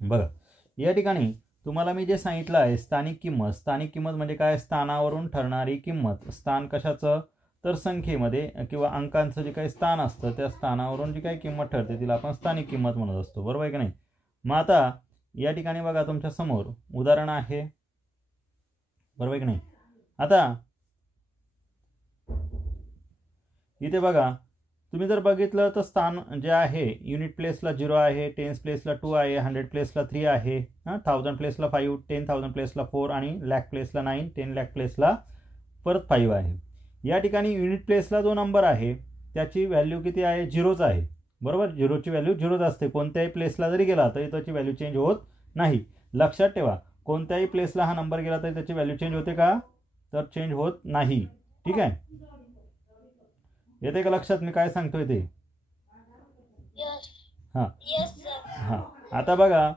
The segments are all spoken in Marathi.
बघा या ठिकाणी तुम्हाला मी जे सांगितलं आहे स्थानिक किंमत म्हणजे काय, स्थानावरून ठरणारी किंमत. स्थान कशाचं, तर संख्येमध्ये किंवा अंकांचं जे काही स्थान असतं त्या स्थानावरून जी काही किंमत ठरते तिला आपण स्थानिक किंमत म्हणत असतो, बरोबर आहे की नाही. मग आता या ठिकाणी बघा तुमच्या समोर उदाहरण आहे, बरोबर आहे की नाही. आता इथे बघा तुम्ही जर बघितलं तर स्थान जे आहे युनिट प्लेसला 0 आहे, टेन्स प्लेसला 2 आहे, 100 प्लेसला 3 आहे, 1000 प्लेसला 5, 10,000 प्लेसला 4 आणि लॅक प्लेसला 9, 10 लॅक प्लेसला परत 5 आहे. या ठिकाणी युनिट प्लेसला जो नंबर आहे त्याची व्हॅल्यू किती आहे, 0च आहे, बरोबर. 0ची व्हॅल्यू 0च असते. कोणत्याही प्लेसला जरी गेला तरी त्याची व्हॅल्यू चेंज होत नाही. लक्षात ठेवा, कोणत्याही प्लेसला हा नंबर गेला तरी त्याची व्हॅल्यू चेंज होते का, तर चेंज होत नाही. ठीक आहे, येते का लक्षात मी काय सांगतोय ते. हां हां. आता बघा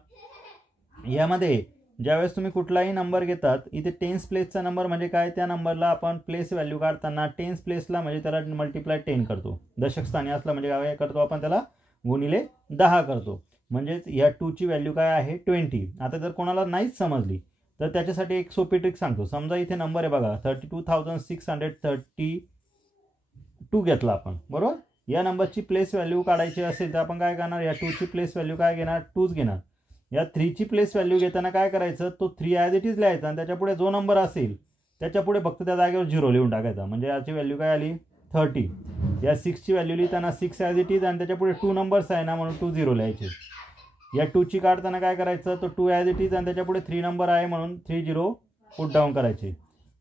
यामध्ये ज्यावेळेस तुम्ही कुठलाही नंबर घेतात, इथे टेन्स प्लेसचा नंबर म्हणजे काय, त्या नंबरला आपण प्लेस व्हॅल्यू काढताना टेन्स प्लेसला म्हणजे त्याला मल्टिप्लाय 10 करतो. दशक स्थानी असला म्हणजे काय करतो आपण, त्याला गुणिले 10 करतो. म्हणजेच या 2ची व्हॅल्यू काय आहे 20. आता जर कोणाला नाहीच समजली तर त्याच्यासाठी एक सोपी ट्रिक सांगतो. समजा इथे नंबर आहे बघा 32,632 घेतला आपण, बरोबर. या नंबरची प्लेस व्हॅल्यू काढायची असेल तर आपण काय करणार, या 2ची प्लेस व्हॅल्यू काय घेणार, 2च घेणार. या 3ची प्लेस व्हॅल्यू घेताना काय करायचं, तो 3 ॲज इट इज लिहायचा आणि त्याच्यापुढे जो नंबर असेल त्याच्यापुढे फक्त त्या जागेवर 0 लिहून टाकायचा. म्हणजे याची व्हॅल्यू काय आली 30. या 6ची व्हॅल्यू लिहिताना 6 ॲज इट इज आणि त्याच्यापुढे 2 नंबर्स आहे ना म्हणून 2 0 लिहायचे. या 2ची काढताना काय करायचं, तो 2 ॲज इट इज आणि त्याच्यापुढे 3 नंबर आहे म्हणून 3 0 पुट डाऊन करायचे.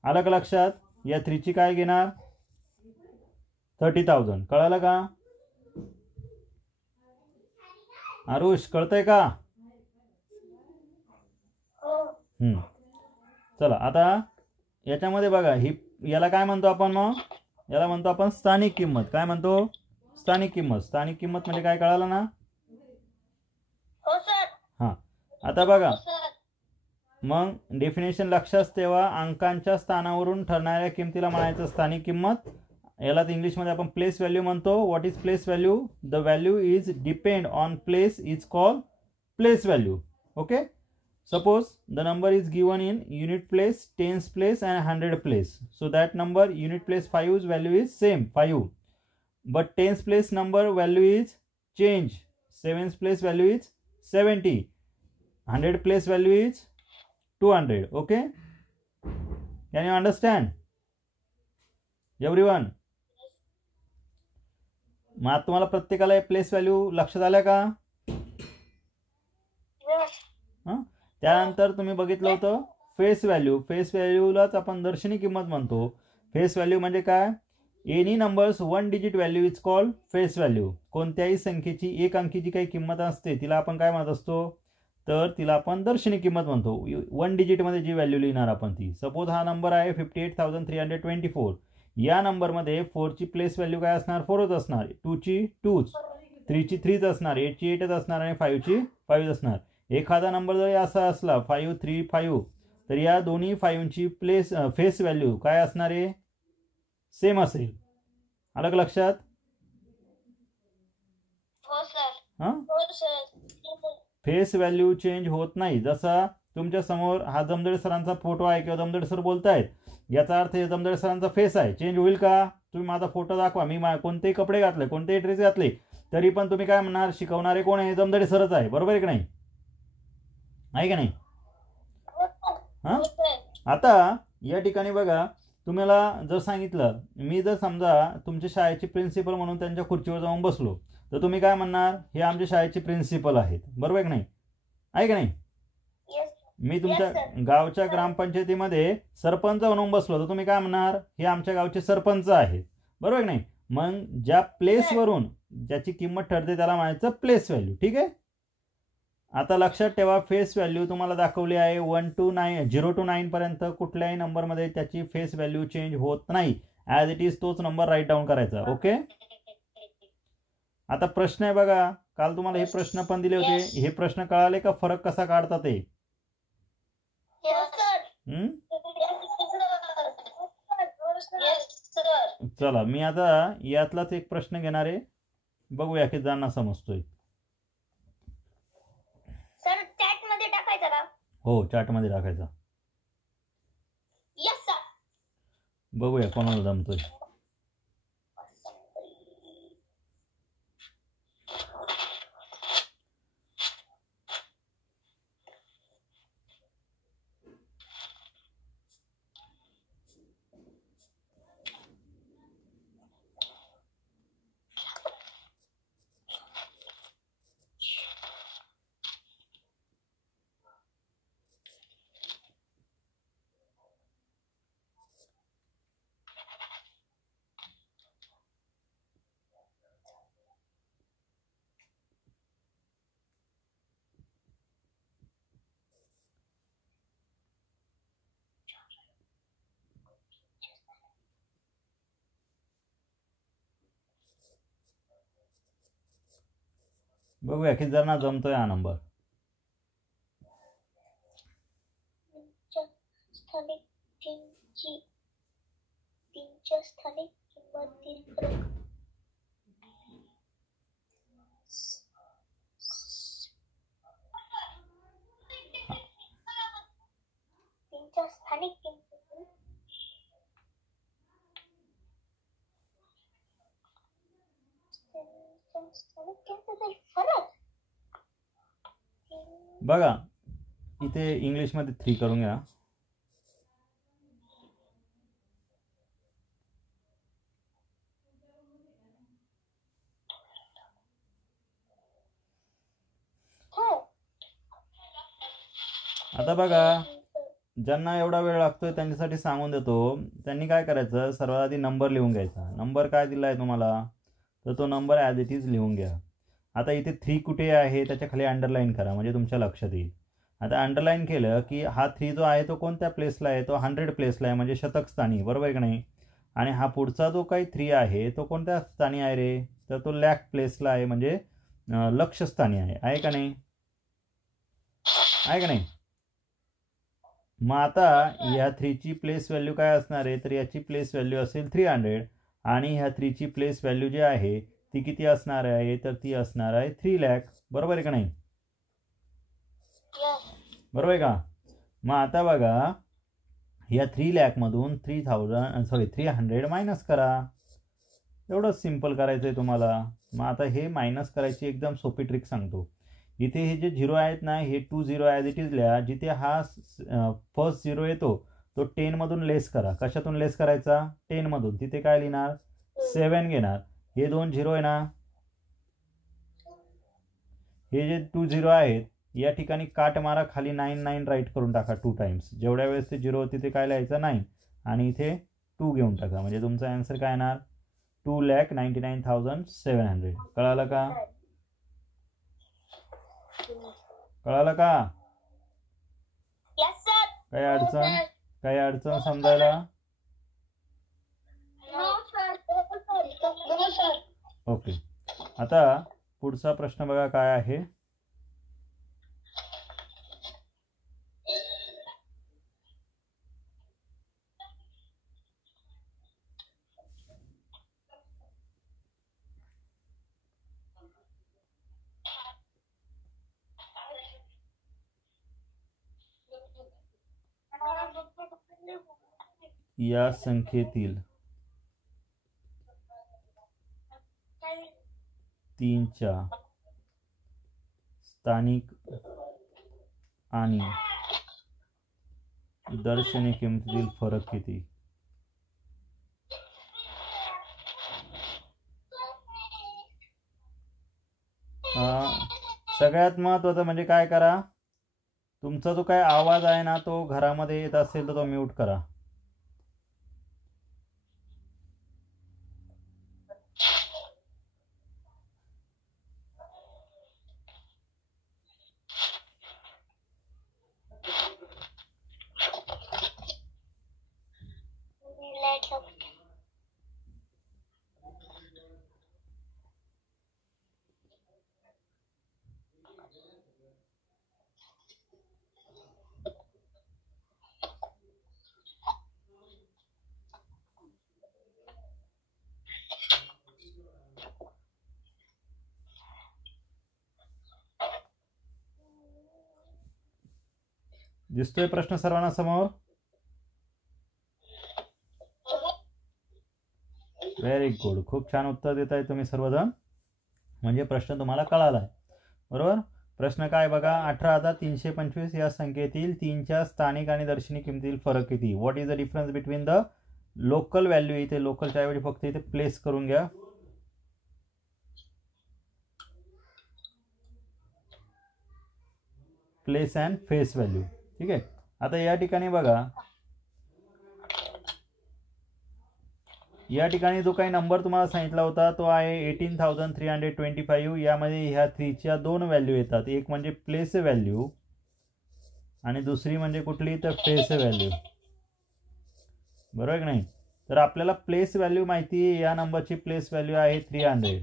आलं का लक्षात. या 3ची काय घेणार 30,000. कळालं का आरुष, कळतंय का. चला आता याच्यामध्ये बघा ही याला काय म्हणतो आपण, मग याला म्हणतो आपण स्थानिक किंमत. काय म्हणतो, स्थानिक किंमत. स्थानिक किंमत म्हणजे काय, कळालं ना. हां. आता बघा मग डेफिनेशन लक्षात ठेवा, अंकांच्या स्थानावरून ठरणाऱ्या किमतीला म्हणायचं स्थानिक किंमत. याला इंग्लिशमध्ये आपण प्लेस व्हॅल्यू म्हणतो. What is place value, the value is depend on place is called place value. Okay. Suppose the number is given in unit place, tens place and 100 place. So that number unit place 5's value is same 5. But tens place number value is change. 7's place value is 70. 100 place value is 200. Okay. Can you understand? Everyone. मग तुम्हाला प्रत्येकाला प्लेस व्हॅल्यू लक्षात आल्या का. हां. त्यानंतर तुम्ही बघितलं होतं फेस व्हॅल्यू. फेस व्हॅल्यूलाच आपण दर्शनी किंमत म्हणतो. फेस व्हॅल्यू म्हणजे काय, any numbers 1 digit value is called face value. कोणत्याही संख्येची 1 अंकी जी काही किंमत असते तिला आपण काय म्हणत असतो, तर तिला आपण दर्शनी किंमत म्हणतो. 1 डिजिटमध्ये जी व्हॅल्यू लिहिणार आपण ती. सपोज हा नंबर आहे 58,324. या नंबरमध्ये 4ची प्लेस व्हॅल्यू काय असणार, 4च असणार. 2ची 2च, 3ची 3च असणार, 8ची 8च असणार आणि 5ची 5 असणार. एखादा नंबर जरी असा असला 5 3 5 तर या दोन्ही 5ची फेस व्हॅल्यू काय असणार आहे, सेम असेल. आलं का लक्षात. हां. फेस व्हॅल्यू चेंज होत नाही. जसा तुमच्या समोर हा जमदडे सरांचा फोटो आहे किंवा जमदडे सर बोलतायत, याचा अर्थ हे जमदडे सरांचा फेस आहे. चेंज होईल का, तुम्ही माझा फोटो दाखवा, मी कोणतेही कपडे घातले, कोणतेही ड्रेस घातले तरी पण तुम्ही काय म्हणणार, शिकवणारे कोण आहे, जमदडे सरच आहे. बरोबर आहे की नाही, आहे का नाही. हां. आता या ठिकाणी बघा तुम्हाला जर सांगितलं, मी जर समजा तुमच्या शाळेची प्रिन्सिपल म्हणून त्यांच्या खुर्चीवर जाऊन बसलो तर तुम्ही काय म्हणणार, हे आमच्या शाळेचे प्रिन्सिपल आहेत. बरोबर आहे की नाही, आहे का नाही. मी तुमच्या गावच्या ग्रामपंचायतीमध्ये सरपंच म्हणून बसलो तर तुम्ही काय म्हणणार, हे आमच्या गावचे सरपंच आहेत. बरोबर आहे की नाही. मग ज्या प्लेसवरून ज्याची किंमत ठरते त्याला म्हणायचं प्लेस व्हॅल्यू. ठीक आहे. आता लक्षात ठेवा, फेस व्हॅल्यू तुम्हाला दाखवली आहे 1 to 9, 0 to 9 पर्यंत कुठल्याही नंबरमध्ये त्याची फेस व्हॅल्यू चेंज होत नाही. ॲज इट इज तोच नंबर राईट डाऊन करायचा. ओके. आता प्रश्न आहे बघा, काल तुम्हाला हे प्रश्न पण दिले होते. हे प्रश्न कळाले का, फरक कसा काढतात ते. चला मी आता यातलाच एक प्रश्न घेणार आहे, बघूया की ज्यांना समजतोय. सर चॅट हो, चार्टमध्ये टाकायचा. Yes sir. बघूया कोणाला जमतोय. बघूया किती जणांना जमतोय हा नंबर. स्थानिक तीनच्या स्थानिक किंमतीत फरक. तीनच्या स्थानिक किंमतीत फरक. बघा इथे इंग्लिशमध्ये 3 करून घ्या. आता बघा ज्यांना एवढा वेळ लागतोय त्यांच्यासाठी सांगून देतो. त्यांनी काय करायचं, सर्वात आधी नंबर लिहून घ्यायचा. नंबर काय दिला आहे तुम्हाला, तर तो नंबर ॲज इट इज लिहून घ्या. आता इथे 3 कुठे आहे त्याच्या खाली अंडरलाईन करा, म्हणजे तुमच्या लक्षात येईल. आता अंडरलाईन केलं की हा 3 जो आहे तो कोणत्या प्लेसला आहे, तो 100 प्लेसला आहे, म्हणजे शतक स्थानी, बरोबर आहे की नाही. आणि हा पुढचा जो काही 3 आहे तो कोणत्या स्थानी आहे रे, तर तो लॅक प्लेसला आहे, म्हणजे लक्षस्थानी आहे का नाही, आहे का नाही. मग आता ह्या 3ची प्लेस व्हॅल्यू काय असणार आहे, तर याची प्लेस व्हॅल्यू असेल 300 आणि ह्या 3ची प्लेस व्हॅल्यू जी आहे ती किती असणार आहे, तर ती असणार आहे 3 लाख, बरोबर आहे का नाही, बरोबर आहे का. मग आता बघा या 3 लाखमधून 300 मायनस करा. एवढंच सिम्पल करायचं आहे तुम्हाला. मग आता हे मायनस करायची एकदम सोपी ट्रिक सांगतो. इथे हे जे 0 आहेत ना, हे 2 0 ॲज इट इज लिहा. जिथे हा फर्स्ट 0 येतो तो 10 मधून लेस करा. कशातून लेस करायचा, 10 मधून. तिथे काय लिहिणार, 7 घेणार. हे 2 0 आहे ना, हे जे 2 0 आहेत या ठिकाणी काट मारा, खाली 9 9 राईट करून टाका 2 टाइम्स. जेवढ्या वेळेस ते 0 होते ते काय लिहायचं, 9, आणि इथे 2 घेऊन टाका. म्हणजे तुमचा आन्सर काय येणार, 2,99,700. कळालं का, कळालं का. काही अडचण समजायला. ओके. आता पुढचा प्रश्न बघा काय आहे. या संख्येतील 3च्या स्थानिक आणि दर्शनी किमतीतील फरक किती. सगळ्यात महत्त्वाचं म्हणजे काय करा, तुमचा जो काय आवाज आहे ना तो घरामध्ये येत असेल तर तो म्यूट करा. दिसतोय प्रश्न सर्वांना समोर? व्हेरी गुड, खूप छान उत्तर देत आहे तुम्ही सर्वजण. म्हणजे प्रश्न तुम्हाला कळाला आहे, बरोबर. प्रश्न काय बघा, 18,325 या संख्येतील 3च्या स्थानिक आणि दर्शनी किमतीतील फरक किती? What is the difference between the local value? इथे लोकलच्या ऐवजी फक्त इथे प्लेस करून घ्या. Place and face value. ठीक आहे. आता या ठिकाणी बघा, या ठिकाणी जो काही नंबर तुम्हाला सांगितला होता तो आहे 18,325. यामध्ये ह्या 3च्या 2 व्हॅल्यू येतात. एक म्हणजे प्लेस व्हॅल्यू आणि दुसरी म्हणजे कुठली, तर फेस व्हॅल्यू, बरोबर की नाही. तर आपल्याला प्लेस व्हॅल्यू माहिती आहे, या नंबरची प्लेस व्हॅल्यू आहे 300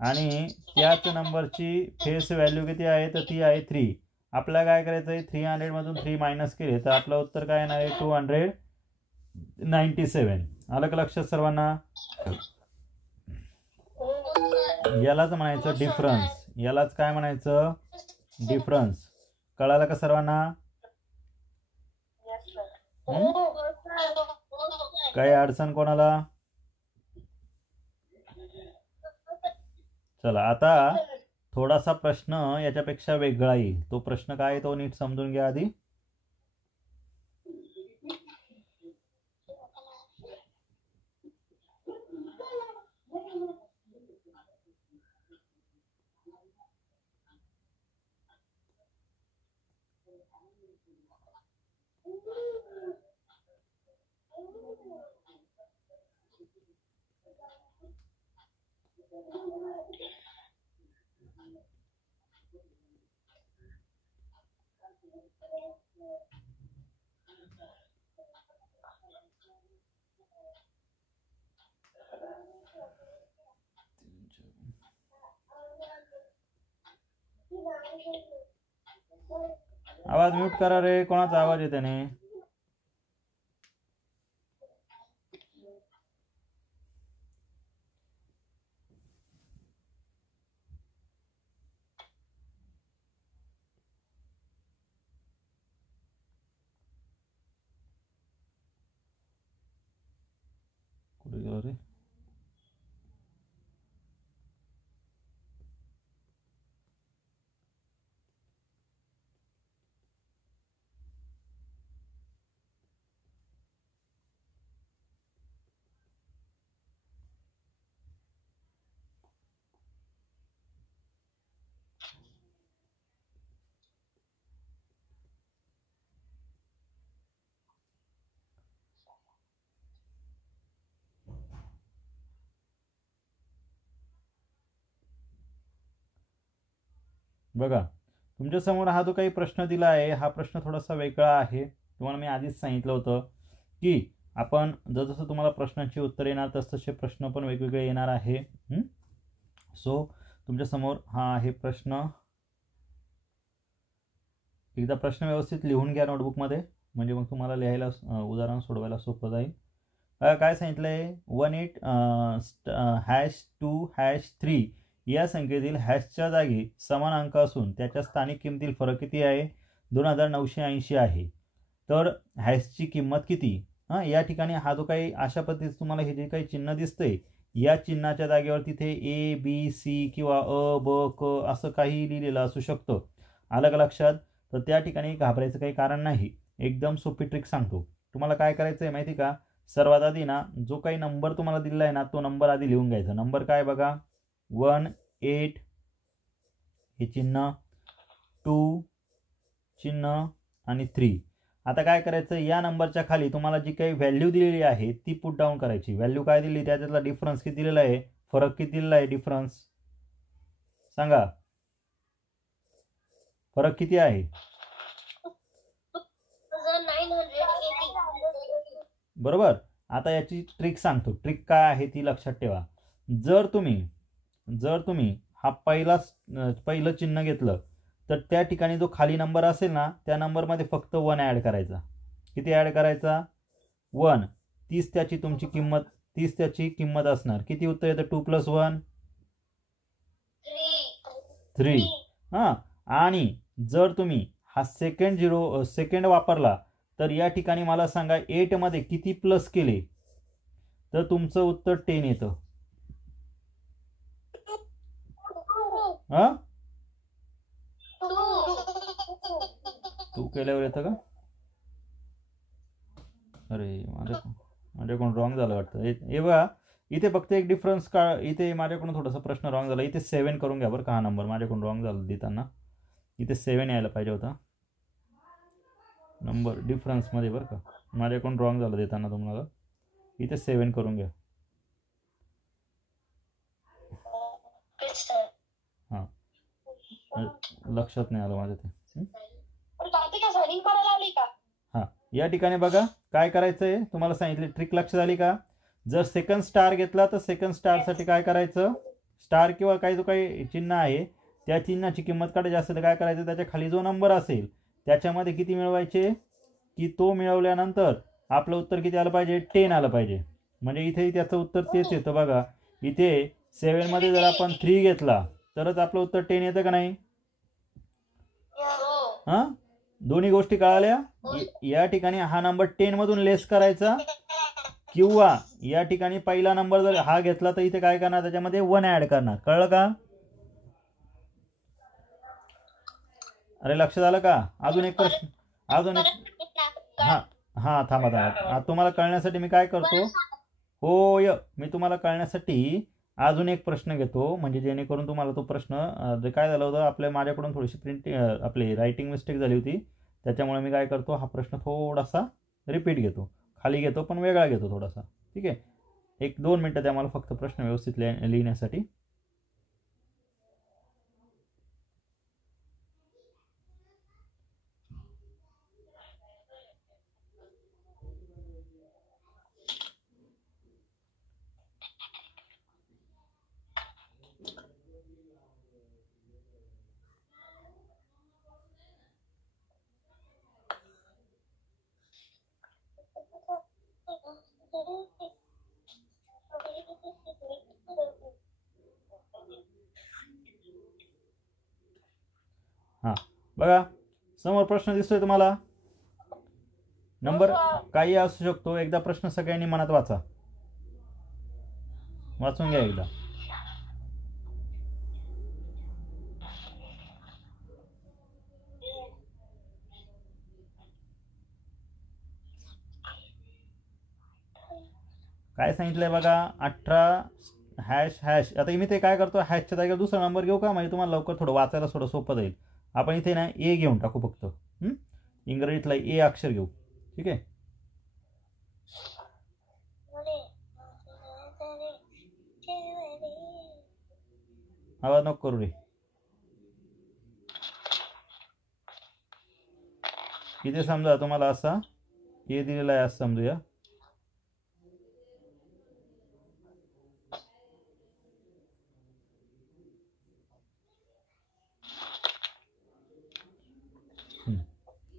आणि त्याच नंबरची फेस व्हॅल्यू किती आहे, तर ती आहे 3. आपल्याला काय करायचं आहे, 300 मधून 3 मायनस केले तर आपलं उत्तर काय येणार आहे, 297. आलं का लक्षात सर्वांना? यालाच म्हणायचं डिफरन्स. यालाच काय म्हणायचं, डिफरन्स. कळालं का सर्वांना? काही अडचण कोणाला? चला, आता थोडासा प्रश्न याच्यापेक्षा वेगळा येईल. तो प्रश्न काय आहे तो नीट समजून घ्या आधी. आवाज म्यूट करा रे, कोणाचा आवाज येते नाही. कुठे गेला रे? बघा, तुमच्यासमोर हा जो काही प्रश्न दिला आहे, हा प्रश्न थोडासा वेगळा आहे. तुम्हाला मी आधीच सांगितलं होतं की आपण जसं तुम्हाला प्रश्नांची उत्तर येणार तसतसे प्रश्न पण वेगवेगळे येणार आहे. सो तुमच्यासमोर हा आहे प्रश्न. एकदा प्रश्न व्यवस्थित लिहून घ्या नोटबुकमध्ये, म्हणजे मग तुम्हाला लिहायला उदाहरण सोडवायला सोपं जाईल. काय सांगितलंय, 18-2-3 या संख्येतील हॅशच्या जागी समान अंक असून त्याच्या स्थानिक किमतीतील फरक किती आहे, 2980 आहे. तर हॅशची किंमत किती? या ठिकाणी हा जो काही अशा पद्धतीचं तुम्हाला हे जे काही चिन्ह दिसतंय, या चिन्हाच्या जागेवर तिथे ABC किंवा B K असं काही लिहिलेलं असू शकतं. आलं का लक्षात? तर त्या ठिकाणी घाबरायचं काही कारण नाही. एकदम सोपी ट्रिक सांगतो. तुम्हाला काय करायचं आहे माहिती का, सर्वात आधी ना जो काही नंबर तुम्हाला दिलेला आहे ना तो नंबर आधी लिहून घ्यायचा. नंबर काय बघा, 1 8 हे चिन्ह, 2 चिन्ह आणि 3. आता काय करायचं, या नंबरच्या खाली तुम्हाला जी काही व्हॅल्यू दिलेली आहे ती पुट डाऊन करायची. व्हॅल्यू काय दिली, त्याच्यातला डिफरन्स किती दिलेला आहे, फरक किती दिलेला आहे, डिफरन्स सांगा, फरक किती आहे? बरोबर. आता याची ट्रिक सांगतो. ट्रिक काय आहे ती लक्षात ठेवा. जर तुम्ही हा पहिलं चिन्ह घेतलं तर त्या ठिकाणी जो खाली नंबर असेल ना त्या नंबरमध्ये फक्त 1 ॲड करायचा. किती ॲड करायचा, 1. 30 त्याची तुमची किंमत, 30 त्याची किंमत असणार. किती उत्तर येतं, 2 + 1 3. आणि जर तुम्ही हा सेकंड वापरला तर या ठिकाणी मला सांगा 8 मध्ये किती प्लस केले तर तुमचं उत्तर 10 येतं. तू केल्यावर येतं का? अरे माझ्याकडून रॉंग झालं वाटतं. हे बघा इथे फक्त एक डिफरन्स का इथे माझ्याकडून थोडासा प्रश्न रॉंग झाला. इथे 7 करून घ्या बरं का. हा नंबर माझ्याकडून रॉंग झाला देताना. इथे 7 यायला पाहिजे होता नंबर डिफरन्समध्ये बरं का. माझ्याकडून रॉंग झालं देताना तुम्हाला. इथे 7 करून घ्या. हां लक्षात नाही आलं माझ्या ते. हां या ठिकाणी बघा काय करायचं आहे तुम्हाला सांगितले. ट्रिक लक्षात आली का? जर सेकंड स्टार घेतला तर सेकंड स्टारसाठी काय करायचं, स्टार किंवा काही जो काही चिन्ह आहे त्या चिन्हाची किंमत काढायची असेल तर काय करायचं, त्याच्या खाली जो नंबर असेल त्याच्यामध्ये किती मिळवायचे की तो मिळवल्यानंतर आपलं उत्तर किती आलं पाहिजे, 10 आलं पाहिजे. म्हणजे इथे त्याचं उत्तर तेच येतं बघा. इथे 7 मध्ये जर आपण 3 घेतला तरच आपलं उत्तर 10 येतं का नाही? हां दोन्ही गोष्टी कळाल्या. या ठिकाणी हा नंबर 10 मधून लेस करायचा किंवा या ठिकाणी पहिला नंबर जर हा घेतला तर इथे काय करणार, त्याच्यामध्ये 1 ऍड करणार. कळलं का? अरे लक्षात आलं का? अजून एक प्रश्न, अजून एक. हां थांबा. तुम्हाला कळण्यासाठी मी काय करतो, होय मी तुम्हाला कळण्यासाठी अजून एक प्रश्न घेतो म्हणजे जेणेकरून तुम्हाला तो प्रश्न जे काय झालं होतं माझ्याकडून थोडीशी आपली रायटिंग मिस्टेक झाली होती त्याच्यामुळे मी काय करतो हा प्रश्न थोडासा रिपीट घेतो, खाली घेतो पण वेगळा घेतो थोडासा. ठीक आहे 1-2 मिनटं द्या मला फक्त प्रश्न व्यवस्थित लिहिण्यासाठी. हां बघा समोर प्रश्न दिसतोय तुम्हाला. नंबर काही असू शकतो. एकदा प्रश्न सगळ्यांनी मनात वाचून घ्या एकदा. काय सांगितलंय बघा 18 # आता मी ते काय करतो हॅशच्या जागेवर दुसरा नंबर घेऊ का म्हणजे तुम्हाला लवकर थोडं वाचायला थोडं सोपं जाईल. आपण इथे ना ए घेऊन टाकू फक्त. इंग्रजीतला ए अक्षर घेऊ. ठीक आहे आवाज नको करू रे. इथे समजा तुम्हाला असा ए दिलेला आहे असं समजूया.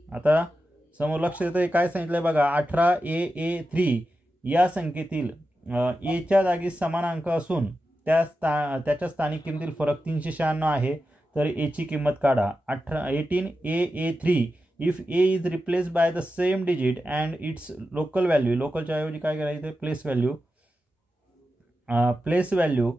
आता समोर लक्ष देतं काय सांगितलंय बघा 18A3 या संख्येतील एच्या जागी समान अंक असून त्याच्या स्थानिक किमतीतील फरक 396 आहे तर एची किंमत काढा. 18A3 if A is replace by the same digit and its local value, लोकलच्या ऐवजी काय करायचं place value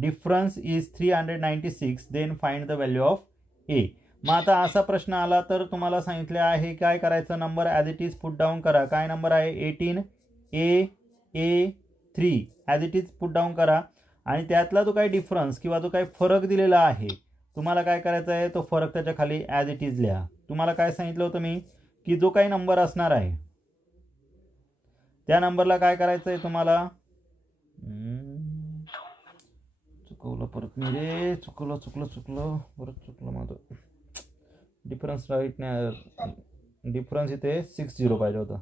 difference is 396 then find the value of A. मग आता असा प्रश्न आला तर तुम्हाला सांगितले आहे काय करायचं, number as it is put down करा. काय नंबर आहे 18A3 as it is put down करा आणि त्यातला जो काही डिफरन्स किंवा जो काही फरक दिलेला आहे तुम्हाला काय करायचा आहे तो फरक त्याच्या खाली ॲज इट इज लिहा. तुम्हाला काय सांगितलं होतं मी की जो काही नंबर असणार आहे त्या नंबरला काय करायचं आहे तुम्हाला, चुकवलं परत मी रे, चुकलं परत चुकलं माझं. डिफरन्स राईट नाही, डिफरन्स इथे 60 पाहिजे होता,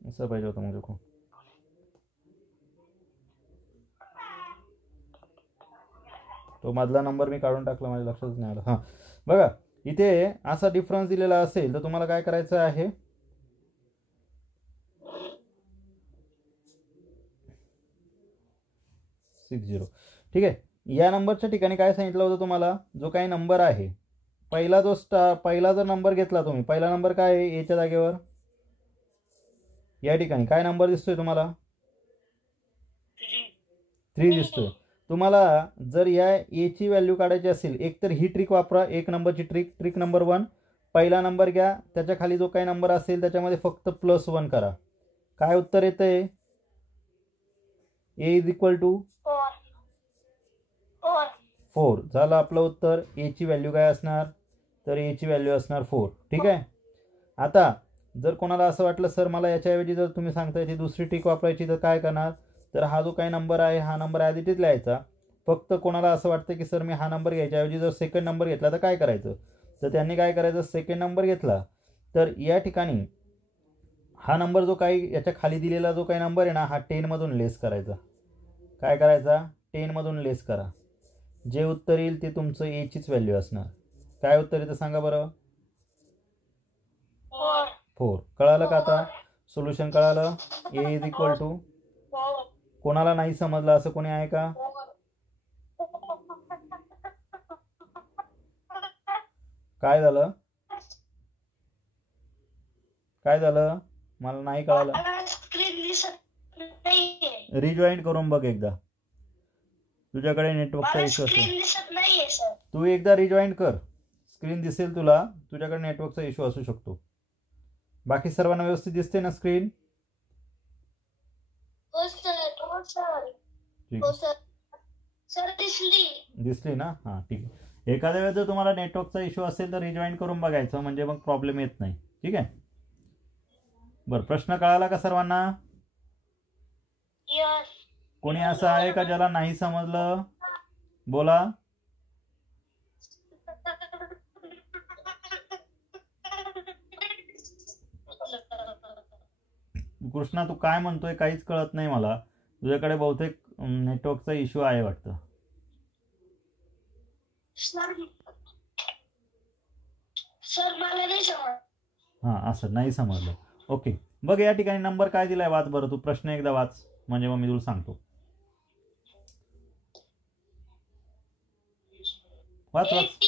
असं पाहिजे होतं म्हणजे खूप. तो मधला नंबर मी काढून टाकला माझ्या लक्षातच नाही आलं. हां बघा इथे असा डिफरन्स दिलेला असेल तर तुम्हाला काय करायचं आहे, ठीक आहे. या नंबरच्या ठिकाणी काय सांगितलं होतं तुम्हाला, जो काही नंबर आहे पहिला जो नंबर घेतला तुम्ही, पहिला नंबर काय आहे एच्या जागेवर? या ठिकाणी काय नंबर दिसतोय तुम्हाला? 3 दिसतोय. तुम्हाला जर या एची व्हॅल्यू काढायची असेल, एक तर ही ट्रिक वापरा, 1 नंबरची ट्रिक नंबर 1. पहिला नंबर घ्या, त्याच्या खाली जो काही नंबर असेल त्याच्यामध्ये फक्त +1 करा. काय उत्तर येतंय? ए इज इक्वल टू 4 झालं आपलं उत्तर. एची व्हॅल्यू काय असणार? तर एची व्हॅल्यू असणार 4. ठीक आहे. आता जर कोणाला असं वाटलं सर मला याच्याऐवजी जर तुम्ही सांगताय ती दुसरी ट्रिक वापरायची, तर काय करणार? तर हा जो काही नंबर आहे हा नंबर ॲज इट इज लिहायचा. फक्त कोणाला असं वाटतं की सर मी हा नंबर घ्यायच्याऐवजी जर सेकंड नंबर घेतला तर काय करायचं? तर त्यांनी काय करायचं, सेकंड नंबर घेतला तर या ठिकाणी हा नंबर जो काही याच्या खाली दिलेला जो काही नंबर आहे ना, हा 10 मधून लेस करायचा. काय करायचा? 10 मधून लेस करा. जे उत्तर येईल ते तुमचं एचीच व्हॅल्यू असणार. काय उत्तर येतं सांगा बरं? 4. कळालं का आता? सोल्युशन कळालं? ए इज इक्वल टू, कोणाला नाही समजलं असं कोणी आहे का? काय झालं? काय झालं? मला नाही कळालं. रिजॉईन करून बघ एकदा. तुझ्याकडे नेटवर्कचा इश्यू असेल. तू एकदा रिजॉईन कर, स्क्रीन दिसेल तुला. तुझ्याकडे नेटवर्कचा इश्यू असू शकतो. बाकी सर्वांना व्यवस्थित दिसते ना स्क्रीन? दिसली ना? हां ठीक आहे. एखाद्या वेळेस जर तुम्हाला नेटवर्कचा इश्यू असेल तर रिजॉईन करून बघायचं, म्हणजे मग प्रॉब्लेम येत नाही. ठीक आहे. बरं, प्रश्न कळाला का सर्वांना? कोणी असं आहे का ज्याला नाही समजलं? बोला. कृष्णा तू काय म्हणतोय काहीच कळत नाही मला. तुझ्याकडे बहुतेक नेटवर्कचा इश्यू आहे वाटतं. हां असं नाही समजलं. ओके, बघ या ठिकाणी नंबर काय दिलाय वाच बरं. तू प्रश्न एकदा वाच, म्हणजे मग मी तुला सांगतो. वाच वाच.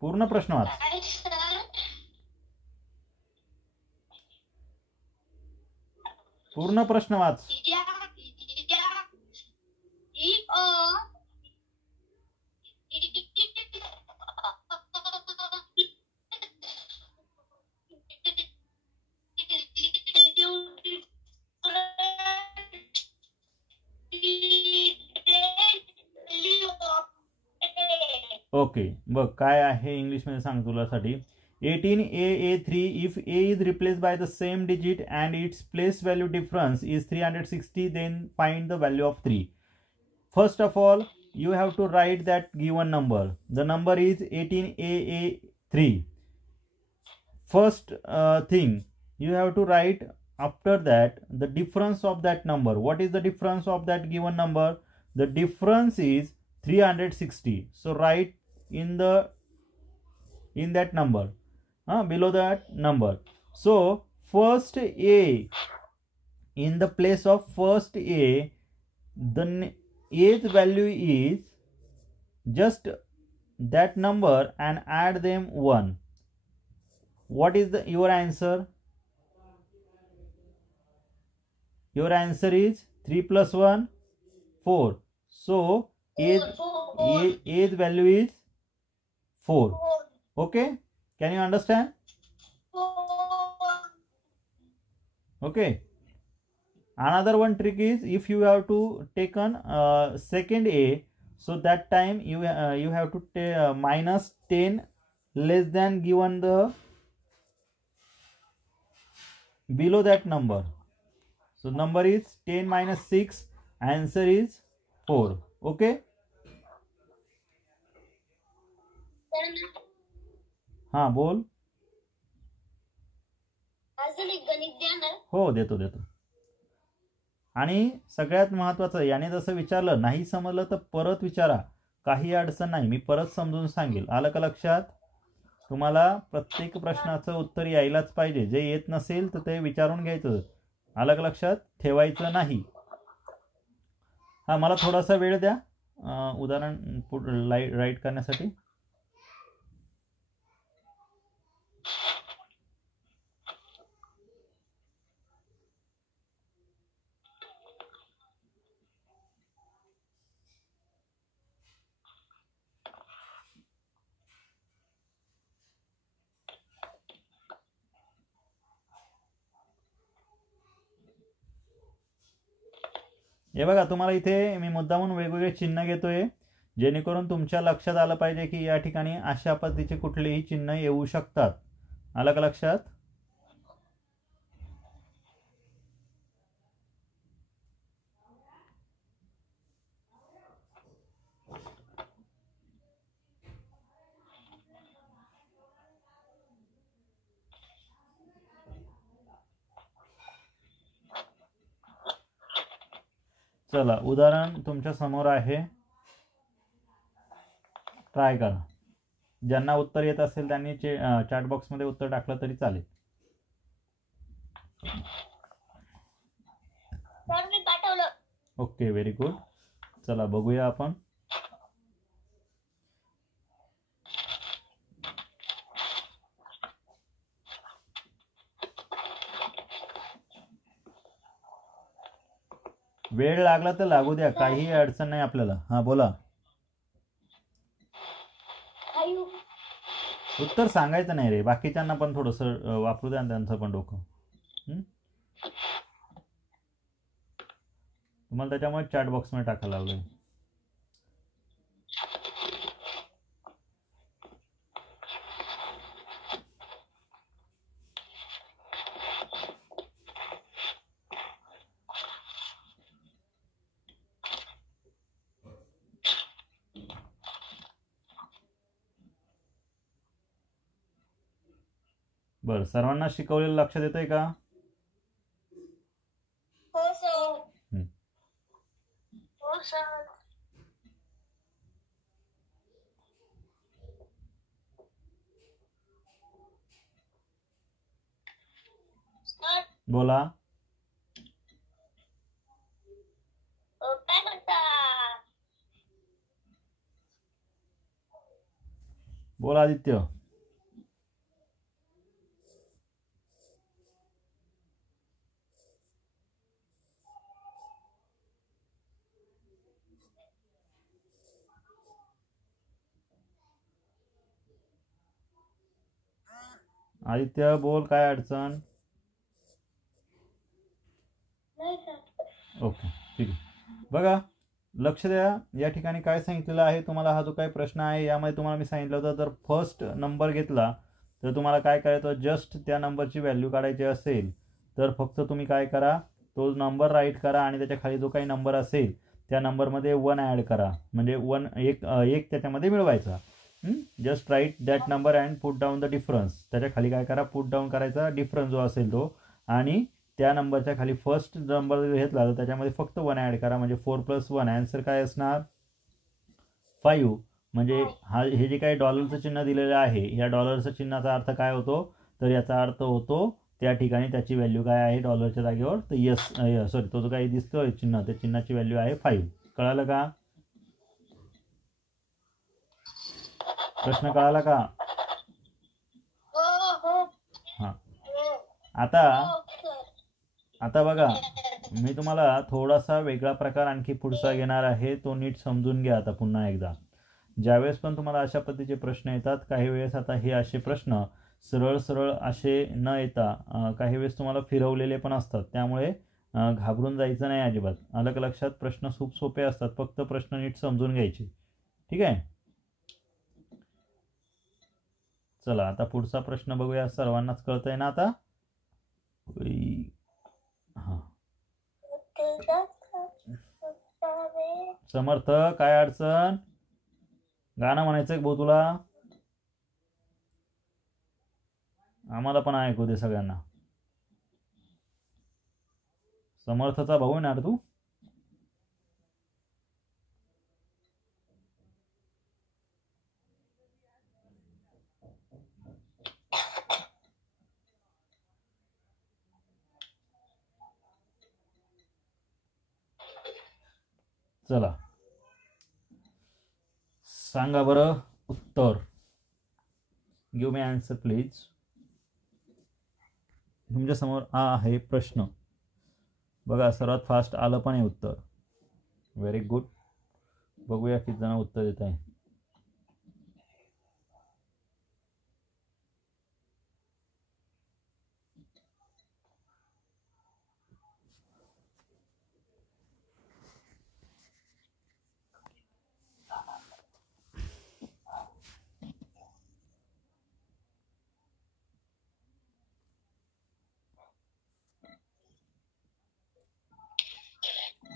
पूर्ण प्रश्न वाच. पूर्ण प्रश्न वाच. ओके, बघ काय आहे इंग्लिशमध्ये सांग तुलासाठी. 18AA3 if A is replaced by the same digit and its place value difference is 360, then find the value of 3. First of all, you have to write that given number. The number is 18AA3. First thing you have to write after that the difference of that number. What is the difference of that given number? The difference is 360. So write in that number, below that number. So first A, in the place of first A, the A's value is just that number and add them 1. What is your answer? Your answer is 3 plus 1 4. So A's value is 4. Okay, can you understand? Okay, another one trick is if you have to take on second A, so that time you have to minus 10 less than given the below that number. So number is 10 minus 6, answer is 4. Okay, हाँ बोल. हो देतो. आणि सगळ्यात महत्वाचं, याने जसं विचारलं नाही समजलं तर परत विचारा, काही अडचण नाही, मी परत समजून सांगेल. आलं का लक्षात? तुम्हाला प्रत्येक प्रश्नाचं उत्तर यायलाच पाहिजे. जे येत नसेल तर ते विचारून घ्यायचं. आलं का लक्षात? ठेवायचं नाही. हां, मला थोडासा वेळ द्या उदाहरण राईट करण्यासाठी. हे बघा, तुम्हाला इथे मी मुद्दामून वेगवेगळे चिन्ह घेतोय जेणेकरून तुमच्या लक्षात आलं पाहिजे की या ठिकाणी अशा पद्धतीचे कुठलेही चिन्ह येऊ शकतात. आलं का लक्षात? चला, उदाहरण तुमच्या समोर आहे, ट्राय करा. ज्यांना उत्तर येत असेल त्यांनी चॅट बॉक्समध्ये उत्तर टाकलं तरी चालेल. सर मी पाठवलं. Okay, very good. चला बघूया आपण. वेळ लागला तर लागू द्या, काहीही अडचण नाही आपल्याला. हा बोला. उत्तर सांगायचं नाही रे, बाकीच्यांना पण थोडंसं वापरू द्या त्यांचं पण डोकं. तुम्हाला त्याच्यामुळे चॅट बॉक्समध्ये टाकायला लावलंय. बरं, सर्वांना शिकवलेलं लक्षात येतंय का? हो सर. हो सर. सर बोला. काय म्हणता? बोल आदित्य. आदित्य बोल, काय अडचण? नाही सर. ओके, ठीक आहे. बघा, लक्ष द्या, या ठिकाणी काय सांगितलेलं आहे तुम्हाला. हा जो काही प्रश्न आहे यामध्ये तुम्हाला मी सांगितलं होतं, जर फर्स्ट नंबर घेतला तर तुम्हाला काय करायचं, जस्ट त्या नंबरची व्हॅल्यू काढायची असेल तर फक्त तुम्ही काय करा, तो नंबर राईट करा आणि त्याच्या खाली जो काही नंबर असेल त्या नंबरमध्ये 1 ॲड करा, म्हणजे एक त्याच्यामध्ये मिळवायचा. Just write that number and put down the difference. त्याच्या खाली काय करा, पुट डाऊन करायचा डिफरन्स जो असेल तो, आणि त्या नंबरच्या खाली फर्स्ट नंबर घेतला तर त्याच्यामध्ये फक्त 1 ॲड करा, म्हणजे 4 + 1. आन्सर काय असणार, 5. म्हणजे हे जे काही डॉलरचं चिन्ह दिलेलं आहे, या डॉलरचं चिन्हाचा अर्थ काय होतो, तर याचा अर्थ होतो त्या ठिकाणी त्याची व्हॅल्यू काय आहे डॉलरच्या जागेवर, तर सॉरी, तो जो काही दिसतोय चिन्ह, त्या चिन्हाची व्हॅल्यू आहे 5. कळालं का? प्रश्न कळाला का? हां, आता बघा, मी तुम्हाला थोडासा वेगळा प्रकार आणखी पुढचा घेणार आहे, तो नीट समजून घ्या. आता पुन्हा एकदा, ज्यावेळेस पण तुम्हाला अशा पद्धतीचे प्रश्न येतात, काही वेळेस आता हे असे प्रश्न सरळ सरळ असे न येता काही वेळेस तुम्हाला फिरवलेले पण असतात, त्यामुळे घाबरून जायचं नाही अजिबात. आलं का लक्षात? प्रश्न खूप सोपे असतात, फक्त प्रश्न नीट समजून घ्यायचे. ठीक आहे, चला आता पुढचा प्रश्न बघूया. सर्वांनाच कळतंय ना आता? हां, समर्थ, काय अडचण? गाणं म्हणायचं भाऊ तुला? आम्हाला पण ऐकू दे सगळ्यांना. समर्थचा भाऊ आहे ना रे तू? चला सांगा बरं उत्तर. Give me answer please. तुमच्या समोर हा आहे प्रश्न बघा. सर्वात फास्ट आलं पण आहे उत्तर. Very good. बघूया किती जण उत्तर देत आहे.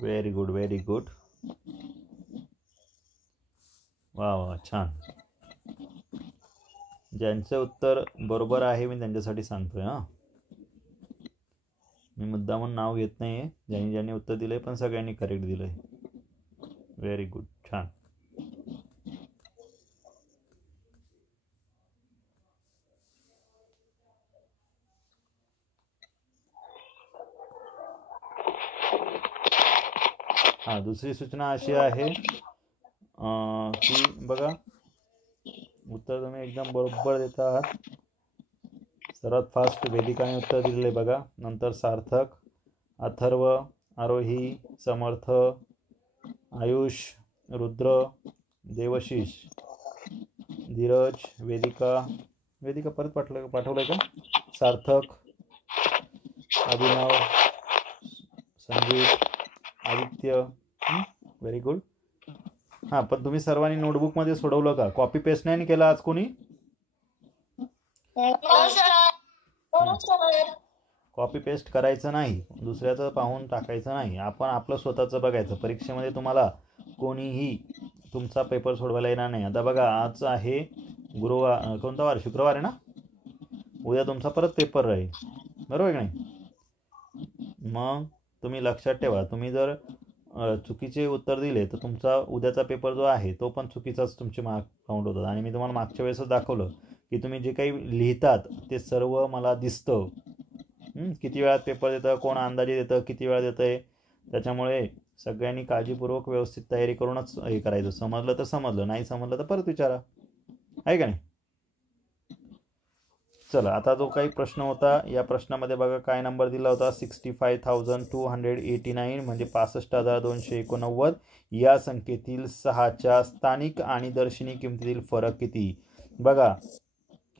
Very good, very good. वा वा, छान. ज्यांचं उत्तर बरोबर आहे मी त्यांच्यासाठी सांगतोय हां. मी मुद्दामून नाव घेत नाही आहे. ज्यांनी उत्तर दिलंय पण सगळ्यांनी करेक्ट दिलंय. व्हेरी गुड, छान. हां, दुसरी सूचना अशी आहे की बघा उत्तर तुम्ही एकदम बरोबर देत आहात. सर्वात फास्ट वेदिकाने उत्तर दिलेले बघा. नंतर सार्थक, अथर्व, आरोही, समर्थ, आयुष, रुद्र, देवशीष, धीरज, वेदिका परत पाठवलंय का? सार्थक, अभिनव, संजीत, आदित्य. Very good. हां, पण तुम्ही सर्वांनी नोटबुकमध्ये सोडवलं का? कॉपी पेस्ट नाही केला आज कोणी? कॉपी पेस्ट करायचं नाही, दुसऱ्याचं पाहून टाकायचं नाही. आपण आपलं स्वतःचं बघायचं. परीक्षेमध्ये तुम्हाला कोणीही तुमचा पेपर सोडवायला येणार नाही. आता बघा आज आहे गुरुवार, कोणता वार? शुक्रवार आहे ना. उद्या तुमचा परत पेपर राहील, बरोबर आहे की नाही? मग तुम्ही लक्षात ठेवा, तुम्ही जर चुकीचे उत्तर दिले तर तुमचा उद्याचा पेपर जो आहे तो पण चुकीचाच तुमचे मार्क काउंट होतात. आणि मी तुम्हाला मागच्या वेळेसच दाखवलं की तुम्ही जे काही लिहितात ते सर्व मला दिसतं. किती वेळात पेपर देतं, कोण अंदाजे देतं, किती वेळा देतं आहे. त्याच्यामुळे सगळ्यांनी काळजीपूर्वक व्यवस्थित तयारी करूनच हे करायचं. समजलं तर समजलं, नाही समजलं तर परत विचारा, आहे का नाही? चला, आता जो काही प्रश्न होता या प्रश्नामध्ये बघा काय नंबर दिला होता. 65,289 म्हणजे 65,289. या संख्येतील 6च्या स्थानिक आणि दर्शनी किमतीतील फरक किती? बघा,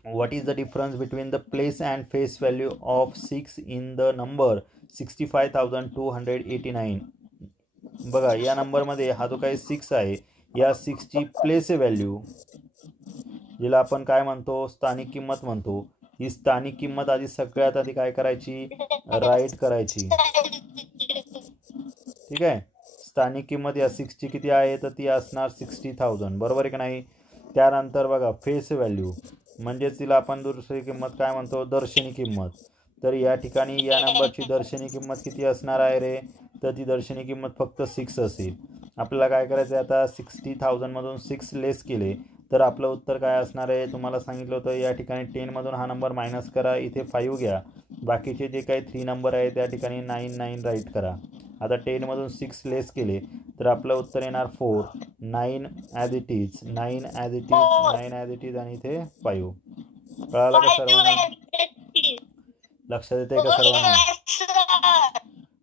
what is the difference between the place and face value of 6 in the number 65,289? बघा, या नंबरमध्ये हा जो काही 6 आहे, या 6ची प्लेस व्हॅल्यू, जिला आपण काय म्हणतो, स्थानिक किंमत म्हणतो. ही स्थानिक किंमत आधी सगळ्यात आधी काय करायची? राईट करायची. ठीक आहे. स्थानिक किंमत या 6ची किती आहे तर ती असणार 60,000, बरोबर आहे की नाही? त्यानंतर बघा फेस व्हॅल्यू म्हणजे तिला आपण दुसरी किंमत काय म्हणतो? दर्शनी किंमत. तर या ठिकाणी या नंबरची दर्शनी किंमत किती असणार आहे रे? तर ती दर्शनी किंमत फक्त 6 असेल. आपल्याला काय करायचं आहे आता? 60,000 मधून 6 लेस केले तर आपलं उत्तर काय असणार आहे? तुम्हाला सांगितलं होतं या ठिकाणी 10 मधून हा नंबर मायनस करा, इथे 5 घ्या. बाकीचे जे काही 3 नंबर आहे त्या ठिकाणी 9 राईट करा. आता 10 मधून 6 लेस केले तर आपलं उत्तर येणार 4. 9 as it is, 9 as it is, 9 as it is आणि इथे 5. कळालं का सर्वांना? लक्षात येते का सर्वांना?